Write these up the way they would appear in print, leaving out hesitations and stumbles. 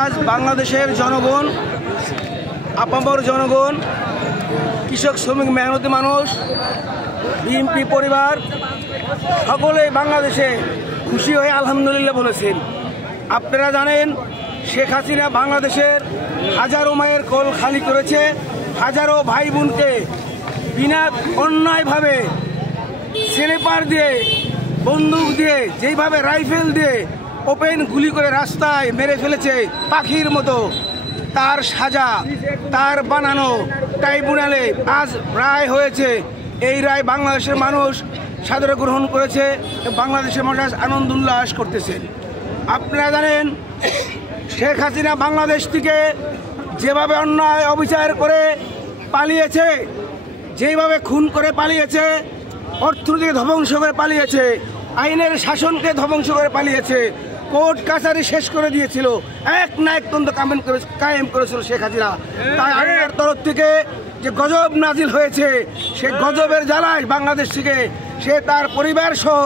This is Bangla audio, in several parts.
আজ বাংলাদেশের জনগণ, আপামর জনগণ, কৃষক শ্রমিক মেহনতি মানুষ, বিএনপি পরিবার সকলেই বাংলাদেশে খুশি হয়ে আলহামদুলিল্লাহ বলেছেন। আপনারা জানেন শেখ হাসিনা বাংলাদেশের হাজারো মায়ের কোল খালি করেছে, হাজারো ভাই বোনকে বিনা অন্যায়ভাবে স্নাইপার দিয়ে, বন্দুক দিয়ে, যেইভাবে রাইফেল দিয়ে ওপেন গুলি করে রাস্তায় মেরে ফেলেছে পাখির মতো, তার সাজা, তার বানানো ট্রাইব্যুনালে আজ রায় হয়েছে। এই রায় বাংলাদেশের মানুষ সাদরে গ্রহণ করেছে, বাংলাদেশের মানুষ আনন্দ উল্লাস করতেছে। আপনারা জানেন শেখ হাসিনা বাংলাদেশ থেকে যেভাবে অন্যায় অবিচার করে পালিয়েছে, যেভাবে খুন করে পালিয়েছে, অর্থনীতিকে ধ্বংস করে পালিয়েছে, আইনের শাসনকে ধ্বংস করে পালিয়েছে, কোর্ট কাছারি শেষ করে দিয়েছিল, এক না এক তন্ত্র কায়েম করেছিল শেখ হাসিনা। তাই আইনের তরফ থেকে যে গজব নাজিল হয়েছে, সে গজবের জ্বালায় বাংলাদেশ থেকে সে তার পরিবার সহ,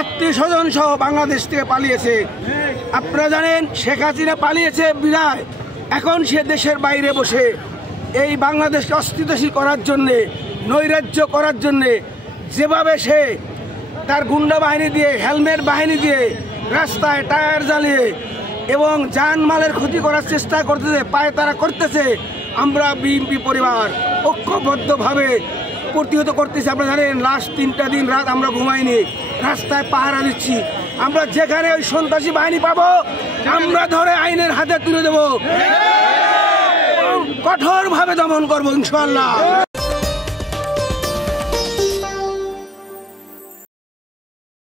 আত্মীয় স্বজন সহ বাংলাদেশ থেকে পালিয়েছে। আপনারা জানেন শেখ হাসিনা পালিয়েছে বিদায় এখন সে দেশের বাইরে বসে এই বাংলাদেশকে অস্থিতিশীল করার জন্যে, নৈরাজ্য করার জন্যে যেভাবে সে তার গুন্ডা বাহিনী দিয়ে, হেলমেট বাহিনী দিয়ে রাস্তায় টায়ার জ্বালিয়ে এবং জানমালের ক্ষতি করার চেষ্টা করতেছে, পায়ে তারা করতেছে, আমরা বিএনপি পরিবার ঐক্যবদ্ধভাবে প্রতিহত করতেছি। আপনারা জানেন লাস্ট 3টা দিন রাত আমরা ঘুমাইনি, রাস্তায় পাহারা দিচ্ছি। আমরা যেখানে ওই সন্ত্রাসী বাহিনী পাবো আমরা ধরে আইনের হাতে তুলে দেবো, কঠোরভাবে দমন করবো ইনশাআল্লাহ।